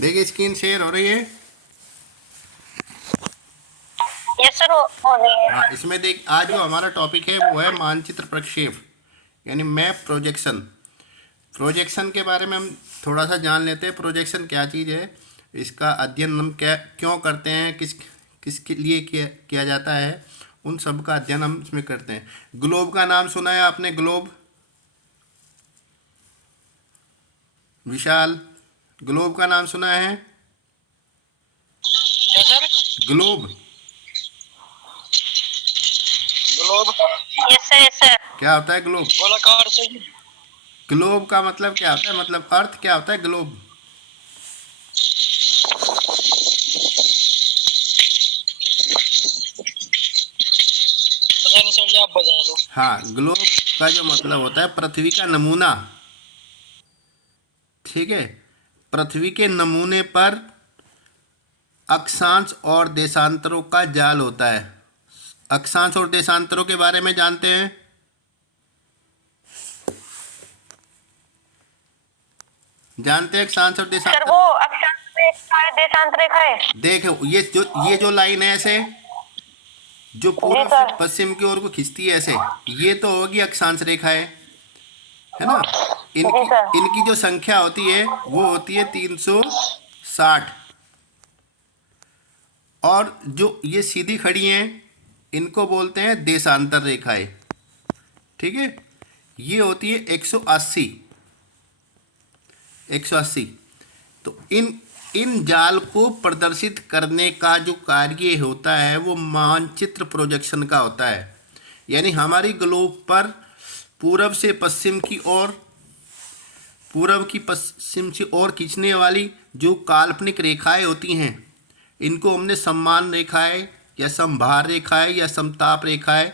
देखिए screen share हो रही है। यस सर, हो रही है। हाँ, इसमें देख आज जो हमारा टॉपिक है वो है मानचित्र प्रक्षेप यानी मैप प्रोजेक्शन। प्रोजेक्शन के बारे में हम थोड़ा सा जान लेते हैं। प्रोजेक्शन क्या चीज़ है, इसका अध्ययन हम क्या क्यों करते हैं, किसके लिए किया जाता है, उन सब का अध्ययन हम इसमें करते हैं। ग्लोब का नाम सुना है आपने? ग्लोब, विशाल, ग्लोब का नाम सुना है? क्या sir? Globe, globe. Yes sir, yes sir. क्या होता है ग्लोब? गोलाकार से। ग्लोब का मतलब क्या होता है, मतलब अर्थ क्या होता है ग्लोब? पता नहीं सर जी, आप बता दो। हाँ, ग्लोब का जो मतलब होता है पृथ्वी का नमूना। ठीक है, पृथ्वी के नमूने पर अक्षांश और देशांतरों का जाल होता है। अक्षांश और देशांतरों के बारे में जानते हैं? जानते हैं अक्षांश और सर देशांतर? वो अक्षांश रेखा है, देशांत रेखा है। देखो ये जो लाइन है ऐसे, जो जी पूरब से सर। पश्चिम की ओर को खींचती है ऐसे, ये तो होगी अक्षांश रेखा है ना। जी इनकी सर। इनकी जो संख्या होती है वो होती है 360। और जो ये सीधी खड़ी हैं इनको बोलते हैं देशांतर रेखाएं। ठीक है, ये होती है 180। 180। तो इन इन जाल को प्रदर्शित करने का जो कार्य होता है वो मानचित्र प्रोजेक्शन का होता है। यानी हमारी ग्लोब पर पूरब से पश्चिम की ओर, पूरब की पश्चिम से ओर खींचने वाली जो काल्पनिक रेखाएं होती हैं, इनको हमने सम्मान रेखाएं या समभार रेखाएं या समताप रेखाएं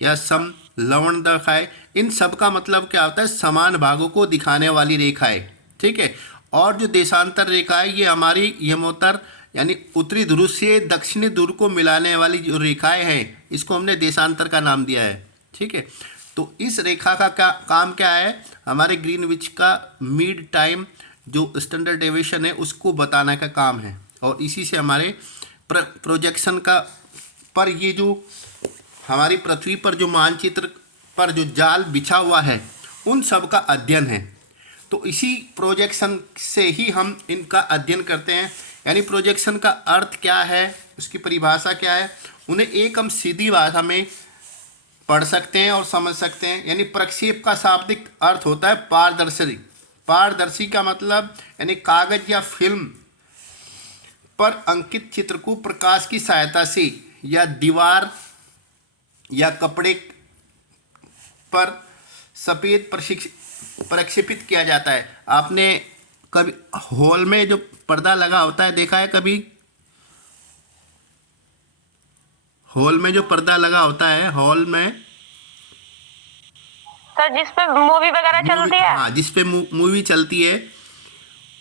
या सम लवण रेखाएं, इन सब का मतलब क्या होता है, समान भागों को दिखाने वाली रेखाएं। ठीक है, और जो देशांतर रेखाएं ये हमारी यमोत्तर यानी उत्तरी ध्रुव से दक्षिणी ध्रुव को मिलाने वाली जो रेखाएं हैं, इसको हमने देशांतर का नाम दिया है। ठीक है, तो इस रेखा का क्या काम क्या है, हमारे ग्रीनविच का मिड टाइम जो स्टैंडर्ड डेविएशन है उसको बताने का काम है। और इसी से हमारे प्रोजेक्शन का पर ये जो हमारी पृथ्वी पर जो मानचित्र पर जो जाल बिछा हुआ है उन सब का अध्ययन है। तो इसी प्रोजेक्शन से ही हम इनका अध्ययन करते हैं। यानी प्रोजेक्शन का अर्थ क्या है, उसकी परिभाषा क्या है, उन्हें एक हम सीधी भाषा में पढ़ सकते हैं और समझ सकते हैं। यानी प्रक्षेप का शाब्दिक अर्थ होता है पारदर्शी। पारदर्शी का मतलब यानी कागज या फिल्म पर अंकित चित्र को प्रकाश की सहायता से या दीवार या कपड़े पर सफ़ेद प्रक्षेपित किया जाता है। आपने कभी हॉल में जो पर्दा लगा होता है देखा है कभी? हॉल में जो पर्दा लगा होता है, हॉल में सर जिस पे मूवी वगैरह चलती है। हाँ, जिस पे मूवी चलती है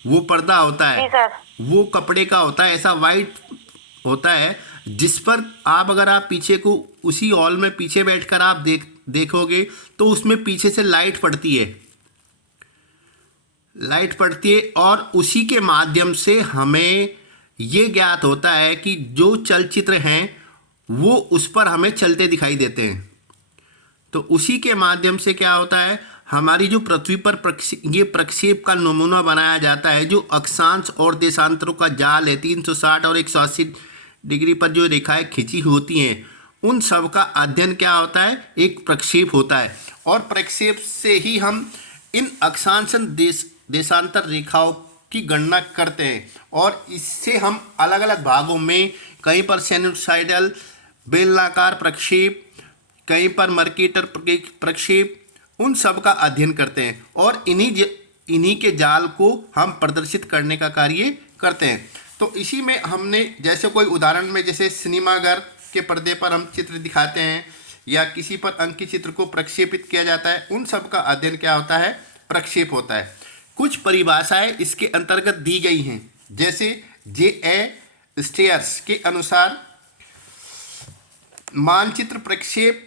वो पर्दा होता है, जी सर। वो कपड़े का होता है, ऐसा वाइट होता है जिस पर आप अगर आप पीछे को उसी हॉल में पीछे बैठकर आप देखोगे तो उसमें पीछे से लाइट पड़ती है। लाइट पड़ती है और उसी के माध्यम से हमें ये ज्ञात होता है कि जो चलचित्र हैं वो उस पर हमें चलते दिखाई देते हैं। तो उसी के माध्यम से क्या होता है, हमारी जो पृथ्वी पर ये प्रक्षेप का नमूना बनाया जाता है, जो अक्षांश और देशांतरों का जाल है 360 और 180 डिग्री पर जो रेखाएं खिंची होती हैं, उन सब का अध्ययन क्या होता है, एक प्रक्षेप होता है। और प्रक्षेप से ही हम इन अक्षांश देशांतर रेखाओं की गणना करते हैं। और इससे हम अलग अलग भागों में, कहीं पर साइनसॉइडल बेलनाकार प्रक्षेप, कहीं पर मर्केटर प्रक्षेप, उन सब का अध्ययन करते हैं और इन्हीं के जाल को हम प्रदर्शित करने का कार्य करते हैं। तो इसी में हमने जैसे कोई उदाहरण में, जैसे सिनेमाघर के पर्दे पर हम चित्र दिखाते हैं या किसी पर अंकित चित्र को प्रक्षेपित किया जाता है, उन सब का अध्ययन क्या होता है, प्रक्षेप होता है। कुछ परिभाषाएं इसके अंतर्गत दी गई हैं, जैसे J.A. स्टेयर्स के अनुसार मानचित्र प्रक्षेप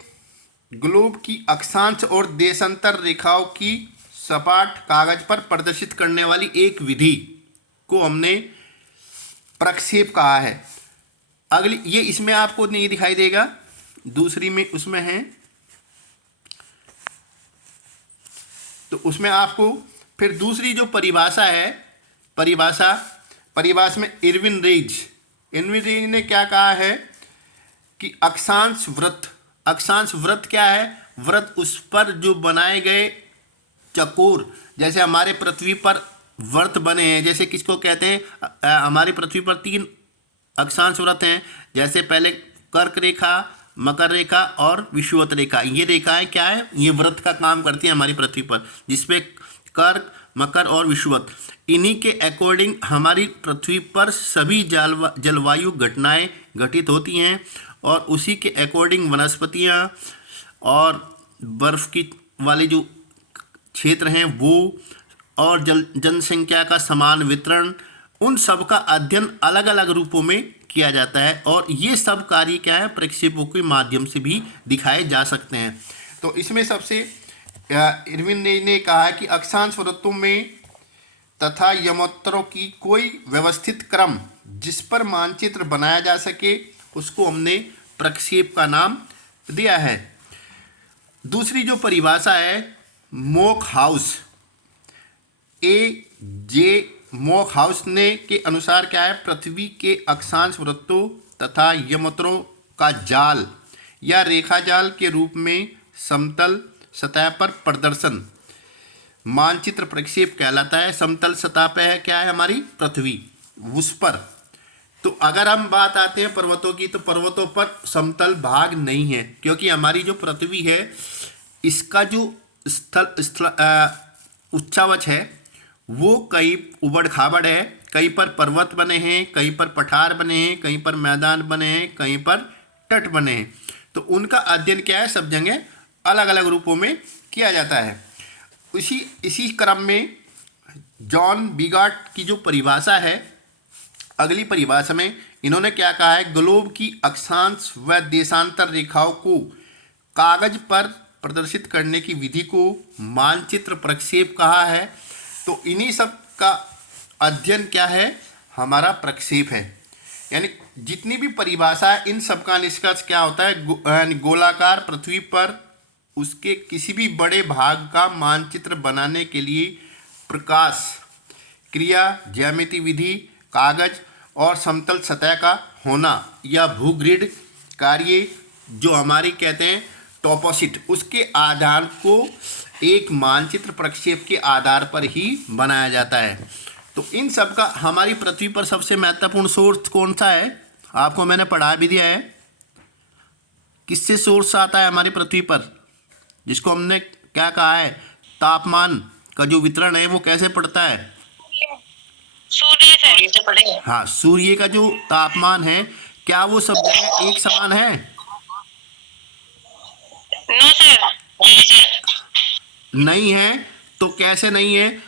ग्लोब की अक्षांश और देशांतर रेखाओं की सपाट कागज पर प्रदर्शित करने वाली एक विधि को हमने प्रक्षेप कहा है। अगली ये इसमें आपको नहीं दिखाई देगा, दूसरी में उसमें है, तो उसमें आपको फिर दूसरी जो परिभाषा है, परिभाषा में इरविन रेज ने क्या कहा है कि अक्षांश वृत्त क्या है? वृत्त उस पर जो बनाए गए चकोर, जैसे हमारे पृथ्वी पर वृत्त बने हैं, जैसे किसको कहते हैं? हमारी पृथ्वी पर 3 अक्षांश वृत्त हैं, जैसे पहले कर्क रेखा, मकर रेखा और विषुवत रेखा। ये रेखाएं क्या है? ये वृत्त का काम करती हैं हमारी पृथ्वी पर, जिसमें कर्क, मकर और विषुवत, इन्हीं के अकॉर्डिंग हमारी पृथ्वी पर सभी जलवायु घटनाएं घटित होती हैं, और उसी के अकॉर्डिंग वनस्पतियां और बर्फ की वाले जो क्षेत्र हैं वो, और जनसंख्या का समान वितरण, उन सब का अध्ययन अलग अलग रूपों में किया जाता है, और ये सब कार्य क्या है? प्रक्षेपों के माध्यम से भी दिखाए जा सकते हैं। तो इसमें सबसे इरविन ने कहा है कि अक्षांश वृत्तों में तथा यमोत्तरों की कोई व्यवस्थित क्रम जिस पर मानचित्र बनाया जा सके, उसको हमने प्रक्षेप का नाम दिया है। दूसरी जो परिभाषा है मोक हाउस, मोक हाउस ने के अनुसार क्या है? पृथ्वी के अक्षांश वृत्तों तथा यमोत्तरों का जाल या रेखा जाल के रूप में समतल सतह पर प्रदर्शन मानचित्र प्रक्षेप कहलाता है। समतल सतह पे है क्या है? हमारी पृथ्वी, उस पर। तो अगर हम बात आते हैं पर्वतों की, तो पर्वतों पर समतल भाग नहीं है, क्योंकि हमारी जो पृथ्वी है इसका जो उच्चावच है वो कहीं उबड़ खाबड़ है, कहीं पर पर्वत बने हैं, कहीं पर पठार बने हैं, कहीं पर मैदान बने हैं, कहीं पर तट बने हैं। तो उनका अध्ययन क्या है? सब जगह अलग अलग रूपों में किया जाता है। इसी क्रम में जॉन बिगाट की जो परिभाषा है, अगली परिभाषा में इन्होंने क्या कहा है? ग्लोब की अक्षांश व देशांतर रेखाओं को कागज पर प्रदर्शित करने की विधि को मानचित्र प्रक्षेप कहा है। तो इन्हीं सब का अध्ययन क्या है? हमारा प्रक्षेप है। यानी जितनी भी परिभाषा है, इन सब का निष्कर्ष क्या होता है? यानी गोलाकार पृथ्वी पर उसके किसी भी बड़े भाग का मानचित्र बनाने के लिए प्रकाश क्रिया, ज्यामिति विधि, कागज और समतल सतह का होना, या भूग्रिड कार्य जो हमारी कहते हैं टॉपोसिट, उसके आधार को एक मानचित्र प्रक्षेप के आधार पर ही बनाया जाता है। तो इन सब का हमारी पृथ्वी पर सबसे महत्वपूर्ण सोर्स कौन सा है? आपको मैंने पढ़ा भी दिया है। किससे सोर्स आता है हमारी पृथ्वी पर, जिसको हमने क्या कहा है? तापमान का जो वितरण है वो कैसे पड़ता है? सूर्य से पड़ेगा। हाँ, सूर्य का जो तापमान है क्या वो सब जगह एक समान है? नो सर, नहीं है। तो कैसे नहीं है?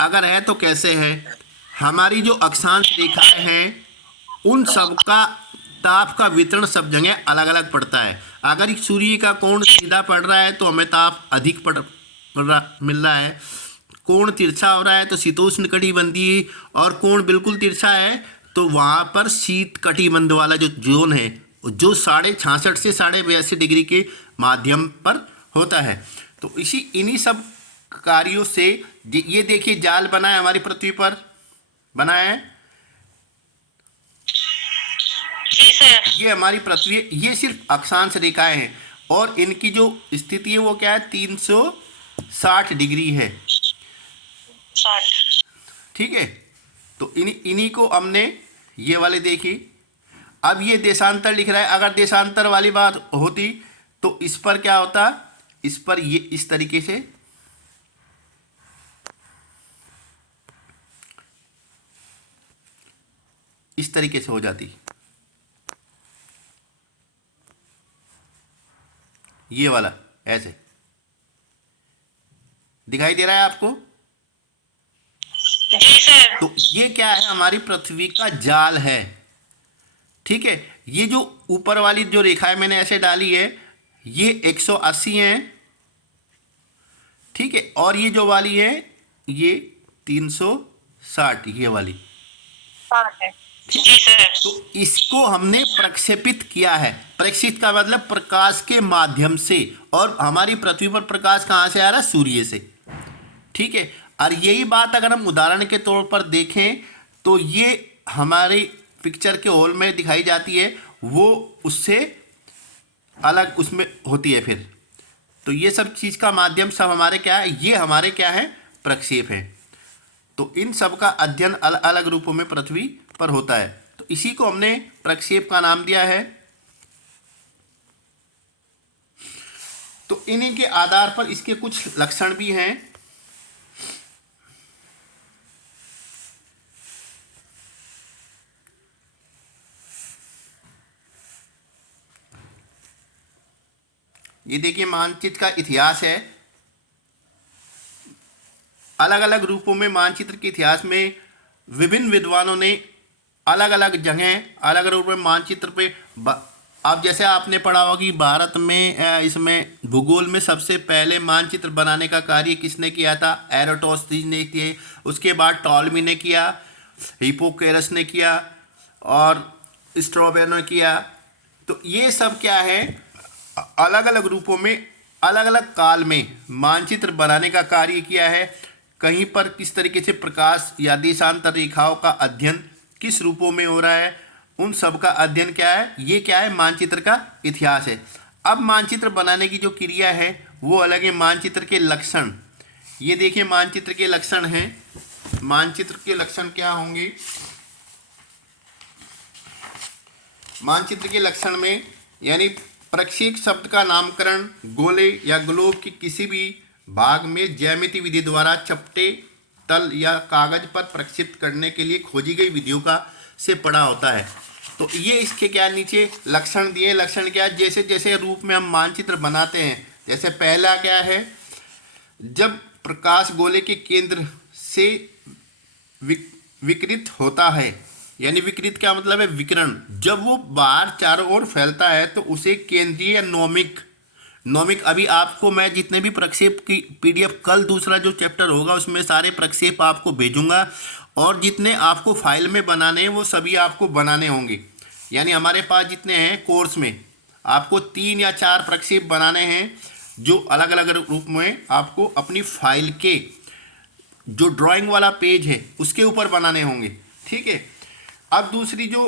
अगर है तो कैसे है? हमारी जो अक्षांश रेखाएं हैं उन सब का ताप का वितरण सब जगह अलग अलग पड़ता है। अगर सूर्य का कोण सीधा पड़ रहा है तो हमें ताप अधिक मिल रहा है, कोण तिरछा हो रहा है तो शीतोष्ण कटिबंधीय, और कोण बिल्कुल तिरछा है तो वहाँ पर शीत कटिबंध वाला जो जोन है जो 66.5 से 82.5 डिग्री के माध्यम पर होता है। तो इन्हीं सब कार्यों से ये देखिए जाल बना है हमारी पृथ्वी पर, बना है ये हमारी पृथ्वी, ये सिर्फ अक्षांश रेखाएं हैं, और इनकी जो स्थिति है वो क्या है? 360 डिग्री है। 60। ठीक है। तो इन्हीं को हमने ये वाले देखी। अब ये देशांतर लिख रहा है, अगर देशांतर वाली बात होती तो इस पर क्या होता? इस पर ये इस तरीके से हो जाती, ये वाला ऐसे दिखाई दे रहा है आपको? जी सर। तो ये क्या है? हमारी पृथ्वी का जाल है। ठीक है। ये जो ऊपर वाली जो रेखाएं मैंने ऐसे डाली है ये 180 है। ठीक है। और ये जो वाली है ये 60 ये वाली। जी सर। तो इसको हमने प्रक्षेपित किया है। प्रक्षेपित का मतलब प्रकाश के माध्यम से, और हमारी पृथ्वी पर प्रकाश कहाँ से आ रहा है? सूर्य से। ठीक है। और यही बात अगर हम उदाहरण के तौर पर देखें तो ये हमारी पिक्चर के हॉल में दिखाई जाती है, वो उससे अलग उसमें होती है फिर। तो ये सब चीज़ का माध्यम सब हमारे क्या है? ये हमारे क्या है? प्रक्षेप है। तो इन सब का अध्ययन अलग अलग रूपों में पृथ्वी पर होता है। तो इसी को हमने प्रक्षेप का नाम दिया है। तो इन्हीं के आधार पर इसके कुछ लक्षण भी हैं। ये देखिए मानचित्र का इतिहास है। अलग अलग रूपों में मानचित्र के इतिहास में विभिन्न विद्वानों ने अलग अलग जगह अलग अलग रूप में मानचित्र पे अब जैसे आपने पढ़ा होगा कि भारत में इसमें भूगोल में सबसे पहले मानचित्र बनाने का कार्य किसने किया था? एराटोस्थनीज ने किए। उसके बाद टॉलमी ने किया, हिप्पोकेरस ने किया और स्ट्रैबो ने किया। तो ये सब क्या है? अलग अलग रूपों में अलग अलग काल में मानचित्र बनाने का कार्य किया है। कहीं पर किस तरीके से प्रकाश या देशांतर रेखाओं का अध्ययन किस रूपों में हो रहा है, उन सब का अध्ययन क्या है? ये क्या है? मानचित्र का इतिहास है। अब मानचित्र बनाने की जो क्रिया है वो अलग है। मानचित्र के लक्षण, ये देखिए मानचित्र के लक्षण हैं। मानचित्र के लक्षण क्या होंगे? मानचित्र के लक्षण में यानी प्रक्षेप शब्द का नामकरण गोले या ग्लोब के किसी भी भाग में ज्यामिति विधि द्वारा चपटे तल या कागज पर प्रक्षेपित करने के लिए खोजी गई विधियों का से पढ़ा होता है। तो ये इसके क्या नीचे लक्षण दिए। लक्षण क्या है? जैसे जैसे रूप में हम मानचित्र बनाते हैं, जैसे पहला क्या है? जब प्रकाश गोले के केंद्र से विकिरित होता है, यानी विकिरित क्या मतलब है? विकिरण। जब वो बाहर चारों ओर फैलता है तो उसे केंद्रीय या नोमिक अभी आपको मैं जितने भी प्रक्षेप की पीडीएफ कल दूसरा जो चैप्टर होगा उसमें सारे प्रक्षेप आपको भेजूंगा, और जितने आपको फाइल में बनाने हैं वो सभी आपको बनाने होंगे। यानी हमारे पास जितने हैं कोर्स में आपको 3 या 4 प्रक्षेप बनाने हैं जो अलग अलग रूप में आपको अपनी फाइल के जो ड्राइंग वाला पेज है उसके ऊपर बनाने होंगे। ठीक है। अब दूसरी जो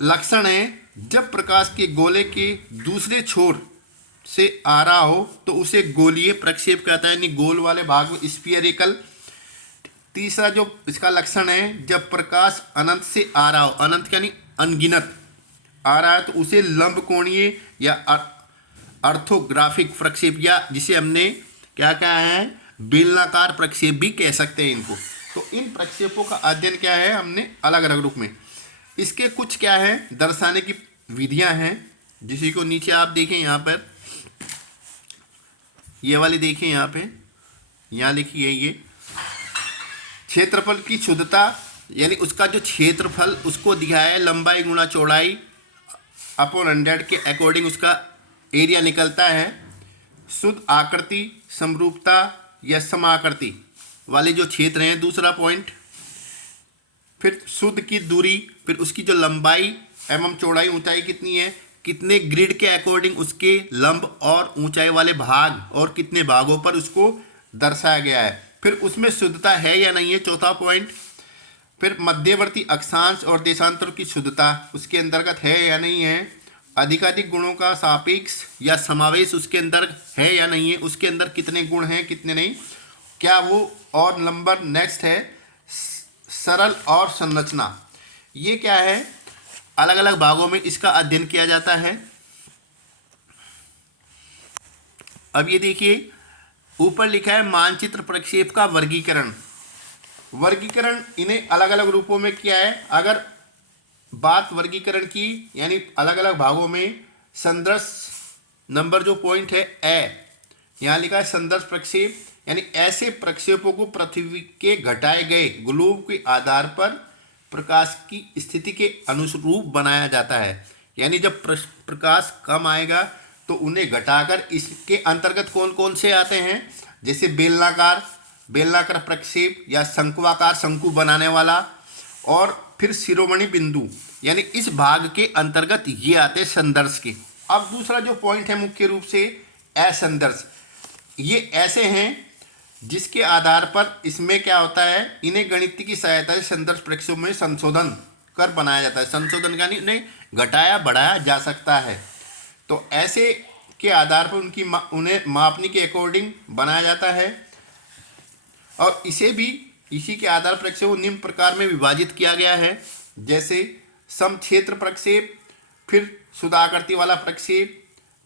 लक्षण है, जब प्रकाश के गोले के दूसरे छोर से आ रहा हो तो उसे गोलीय प्रक्षेप कहता है, यानी गोल वाले भाग में स्फीयरिकल। तीसरा जो इसका लक्षण है, जब प्रकाश अनंत से आ रहा हो, अनंत यानी अनगिनत आ रहा है तो उसे लंब कोणीय या ऑर्थोग्राफिक प्रक्षेप, या जिसे हमने क्या कहा है? बेलनाकार प्रक्षेप भी कह सकते हैं इनको। तो इन प्रक्षेपों का अध्ययन क्या है? हमने अलग अलग रूप में। इसके कुछ क्या है? दर्शाने की विधियां हैं, जिसी को नीचे आप देखें यहाँ पर, ये वाली देखिए यहाँ पे, यहाँ लिखी है ये क्षेत्रफल की शुद्धता, यानी उसका जो क्षेत्रफल उसको दिखाया है लंबाई गुणा चौड़ाई अपॉन 100 के अकॉर्डिंग उसका एरिया निकलता है। शुद्ध आकृति, समरूपता या समाकृति वाले जो क्षेत्र हैं, दूसरा पॉइंट। फिर शुद्ध की दूरी, फिर उसकी जो लंबाई एवं चौड़ाई ऊंचाई कितनी है, कितने ग्रिड के अकॉर्डिंग उसके लंब और ऊंचाई वाले भाग और कितने भागों पर उसको दर्शाया गया है। फिर उसमें शुद्धता है या नहीं है, चौथा पॉइंट। फिर मध्यवर्ती अक्षांश और देशांतर की शुद्धता उसके अंतर्गत है या नहीं है। अधिकाधिक गुणों का सापेक्ष या समावेश उसके अंदर है या नहीं है, उसके अंदर कितने गुण हैं कितने नहीं, क्या वो। और नंबर नेक्स्ट है सरल और संरचना। ये क्या है? अलग अलग भागों में इसका अध्ययन किया जाता है। अब ये देखिए ऊपर लिखा है मानचित्र प्रक्षेप का वर्गीकरण। वर्गीकरण इन्हें अलग अलग रूपों में किया है। अगर बात वर्गीकरण की, यानी अलग अलग भागों में संदर्श नंबर जो पॉइंट है ए, यहाँ लिखा है संदर्श प्रक्षेप, यानी ऐसे प्रक्षेपों को पृथ्वी के घटाए गए ग्लोब के आधार पर प्रकाश की स्थिति के अनुरूप बनाया जाता है। यानी जब प्रकाश कम आएगा तो उन्हें घटाकर इसके अंतर्गत कौन कौन से आते हैं, जैसे बेलनाकार, बेलनाकार प्रक्षेप या शंक्वाकार शंकु बनाने वाला, और फिर शिरोमणि बिंदु, यानी इस भाग के अंतर्गत ये आते हैं संदर्श के। अब दूसरा जो पॉइंट है मुख्य रूप से असंदर्श, ये ऐसे हैं जिसके आधार पर इसमें क्या होता है, इन्हें गणित की सहायता से संदर्श प्रक्षेप में संशोधन कर बनाया जाता है। संशोधन का नहीं, घटाया बढ़ाया जा सकता है। तो ऐसे के आधार पर उन्हें मापनी के अकॉर्डिंग बनाया जाता है, और इसी के आधार प्रक्षेप को निम्न प्रकार में विभाजित किया गया है, जैसे समक्षेत्र प्रक्षेप, फिर शुद्धाकृति वाला प्रक्षेप,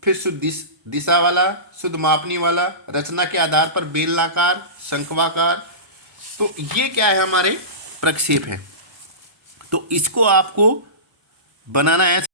फिर शुद्ध दिशा वाला, शुद्ध मापनी वाला, रचना के आधार पर बेलनाकार, शंक्वाकार। तो ये क्या है, हमारे प्रक्षेप है। तो इसको आपको बनाना है